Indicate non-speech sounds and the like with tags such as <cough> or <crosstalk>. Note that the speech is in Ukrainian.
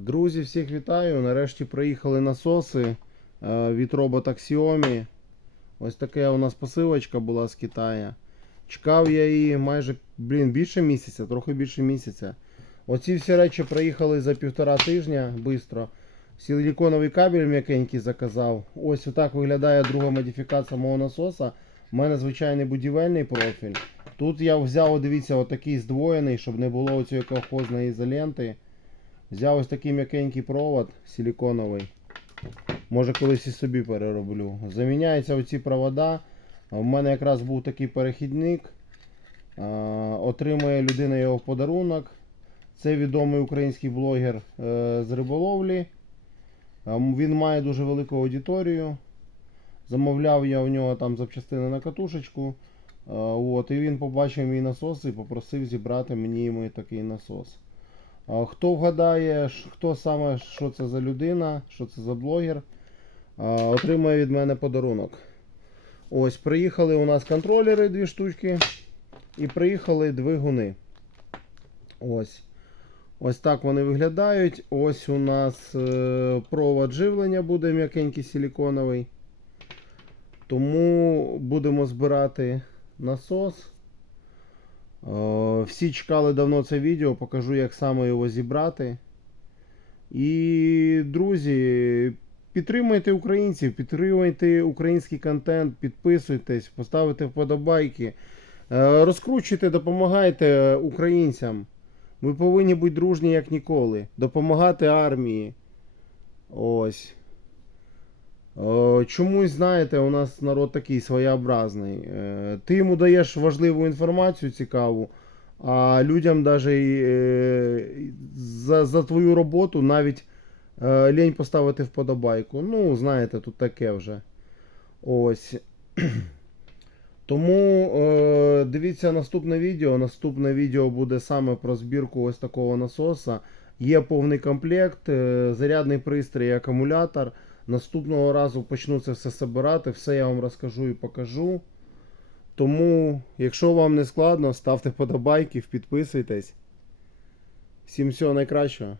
Друзі, всіх вітаю. Нарешті приїхали насоси е, від робота Xiaomi. Ось така у нас посилочка була з Китаю. Чекав я її майже блін, більше місяця, трохи більше місяця. Оці всі речі приїхали за півтора тижня швидко. Силіконовий кабель м'якенький заказав. Ось отак виглядає друга модифікація мого насоса. У мене звичайний будівельний профіль. Тут я взяв, дивіться, отакий здвоєний, щоб не було цієї колхозної ізоленти. Взяв ось такий м'якенький провод силіконовий. Може колись і собі перероблю. Заміняються оці провода. У мене якраз був такий перехідник. Отримує людина його в подарунок. Це відомий український блогер е, з риболовлі. Він має дуже велику аудиторію. Замовляв я у нього там запчастини на катушечку. От, і він побачив мій насос і попросив зібрати мені такий насос. Хто вгадає, хто саме, що це за людина, що це за блогер, а, отримає від мене подарунок. Ось, приїхали у нас контролери, дві штучки. І приїхали двигуни. Ось. Ось так вони виглядають. Ось у нас е, провод живлення буде м'якенький силіконовий. Тому будемо збирати насос. Всі чекали давно це відео, покажу, як саме його зібрати. І, друзі, підтримуйте українців, підтримуйте український контент, підписуйтесь, поставте вподобайки. Е, Розкручуйте, допомагайте українцям. Ми повинні бути дружні як ніколи. Допомагати армії. Ось. Е, Чомусь, знаєте, у нас народ такий своєобразний. Е, Ти йому даєш важливу інформацію цікаву, а людям навіть за, за твою роботу навіть е, лінь поставити вподобайку. Ну, знаєте, тут таке вже. Ось. <clears throat> Тому е, дивіться наступне відео. Наступне відео буде саме про збірку ось такого насоса. Є повний комплект, е, зарядний пристрій, акумулятор. Наступного разу почну це все збирати, все я вам розкажу і покажу. Тому, якщо вам не складно, ставте вподобайки, підписуйтесь. Всім всього найкращого.